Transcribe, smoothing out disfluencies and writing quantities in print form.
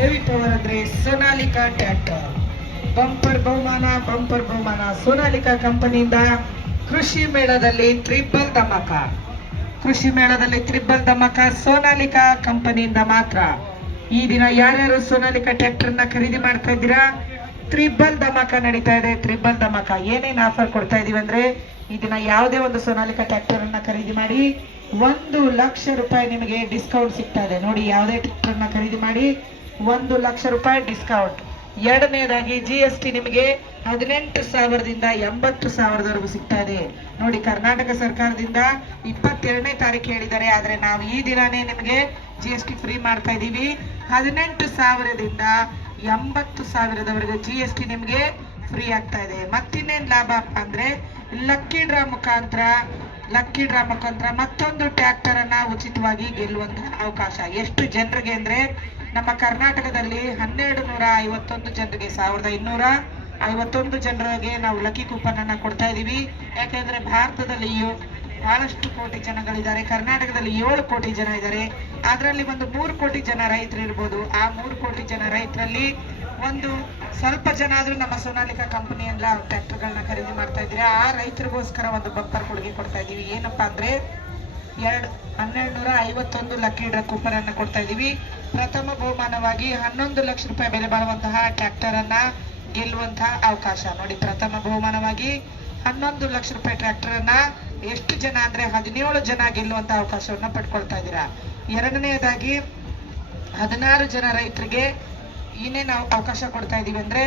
Heavy power ಅಂದ್ರೆ Sonalika tractor. Bumper ಬಹುಮಾನ ಸೋನಾಲಿಕಾ ಕಂಪನಿಯಿಂದ ಕೃಷಿ ಮೇಳದಲ್ಲಿ ತ್ರಿಬಲ್ ಧಮಾಕ ಸೋನಾಲಿಕಾ ಕಂಪನಿಯಿಂದ ಮಾತ್ರ. ಈ ದಿನ ಯಾರ್ಯಾರು ಸೋನಾಲಿಕಾ ಟ್ರ್ಯಾಕ್ಟರ್ ನ ಖರೀದಿ ಮಾಡ್ತಾ ಇದ್ದೀರಾ, ತ್ರಿಬಲ್ ಧಮಾಕ ನಡೀತಾ ಇದೆ. ತ್ರಿಬಲ್ ಧಮಾಕ ಏನೇನು ಆಫರ್ ಕೊಡ್ತಾ ಇದೀವಿ ಅಂದ್ರೆ, ಈ ದಿನ ಯಾವುದೇ ಒಂದು ಸೋನಾಲಿಕಾ ಟ್ರ್ಯಾಕ್ಟರ್ ಅನ್ನ ಖರೀದಿ ಮಾಡಿ 1,00,000 ರೂಪಾಯಿ ನಿಮಗೆ ಡಿಸ್ಕೌಂಟ್ ಸಿಗ್ತಾ ಇದೆ. ನೋಡಿ, ಯಾವುದೇ ಟ್ರ್ಯಾಕ್ಟರ್ ನ ಖರೀದಿ ಮಾಡಿ 1,00,000 ರೂಪಾಯಿ ಡಿಸ್ಕೌಂಟ್. ಎರಡನೇದಾಗಿ GST ನಿಮಗೆ 18,000ದಿಂದ 80,000ವರೆಗೂ ಸಿಗ್ತಾ ಇದೆ. ನೋಡಿ, ಕರ್ನಾಟಕ ಸರ್ಕಾರದಿಂದ 22ನೇ ತಾರೀಕು ಹೇಳಿದ್ದಾರೆ, ಆದ್ರೆ ನಾವು ಈ ದಿನಾನೇ ನಿಮಗೆ GST ಫ್ರೀ ಮಾಡ್ತಾ ಇದೀವಿ. 18,000ದಿಂದ 80,000ವರೆಗೂ GST ನಿಮಗೆ ಫ್ರೀ ಆಗ್ತಾ ಇದೆ. ಮತ್ತಿನ್ನೇನು ಲಾಭ ಅಂದ್ರೆ, ಲಕ್ಕಿ ಡ್ರಾ ಮುಖಾಂತರ ಮತ್ತೊಂದು ಟ್ರ್ಯಾಕ್ಟರ್ ಅನ್ನ ಉಚಿತವಾಗಿ ಗೆಲ್ಲುವಂತಹ ಅವಕಾಶ. ಎಷ್ಟು ಜನರಿಗೆ ಅಂದ್ರೆ, ನಮ್ಮ ಕರ್ನಾಟಕದಲ್ಲಿ 1,251 ಜನರಿಗೆ, 1,251 ಜನರಿಗೆ ನಾವು ಲಕ್ಕಿ ಕೂಪನ್ ಅನ್ನ ಕೊಡ್ತಾ ಇದೀವಿ. ಯಾಕೆಂದ್ರೆ ಭಾರತದಲ್ಲಿ ಬಹಳಷ್ಟು ಕೋಟಿ ಜನಗಳಿದ್ದಾರೆ, ಕರ್ನಾಟಕದಲ್ಲಿ 7 ಕೋಟಿ ಜನ ಇದ್ದಾರೆ. ಅದರಲ್ಲಿ ಒಂದು 3 ಕೋಟಿ ಜನ ರೈತರು ಇರ್ಬೋದು. ಆ 3 ಕೋಟಿ ಜನ ರೈತರಲ್ಲಿ ಒಂದು ಸ್ವಲ್ಪ ಜನ ಆದ್ರೂ ನಮ್ಮ ಸೋನಾಲಿಕಾ ಕಂಪನಿಯಿಂದ ಟ್ರ್ಯಾಕ್ಟರ್ಗಳನ್ನ ಖರೀದಿ ಮಾಡ್ತಾ ಇದ್ರೆ, ಆ ರೈತರಿಗೋಸ್ಕರ ಒಂದು ಬಂಪರ್ ಕೊಡುಗೆ ಕೊಡ್ತಾ ಇದೀವಿ. ಏನಪ್ಪಾ ಅಂದ್ರೆ, 1,251 ಲಕ್ಕಿ ಡ್ರಾ ಕೂಪನ್ ಅನ್ನು ಕೊಡ್ತಾ ಇದೀವಿ. ಪ್ರಥಮ ಬಹುಮಾನವಾಗಿ 11 ಲಕ್ಷ ರೂಪಾಯಿ ಬೆಲೆ ಬಾಳುವಂತಹ ಟ್ರ್ಯಾಕ್ಟರ್ ಅನ್ನ ಗೆಲ್ಲುವಂತಹ ಅವಕಾಶ. ನೋಡಿ, ಪ್ರಥಮ ಬಹುಮಾನವಾಗಿ 11 ಲಕ್ಷ ರೂಪಾಯಿ ಟ್ರ್ಯಾಕ್ಟರ್ ಅನ್ನ ಎಷ್ಟು ಜನ ಅಂದ್ರೆ 17 ಜನ ಗೆಲ್ಲುವಂತಹ ಅವಕಾಶವನ್ನ ಪಡ್ಕೊಳ್ತಾ ಇದ್ದೀರಾ. ಎರಡನೆಯದಾಗಿ 16 ಜನ ರೈತರಿಗೆ ಏನೇನು ಅವಕಾಶ ಕೊಡ್ತಾ ಇದೀವಿ ಅಂದ್ರೆ,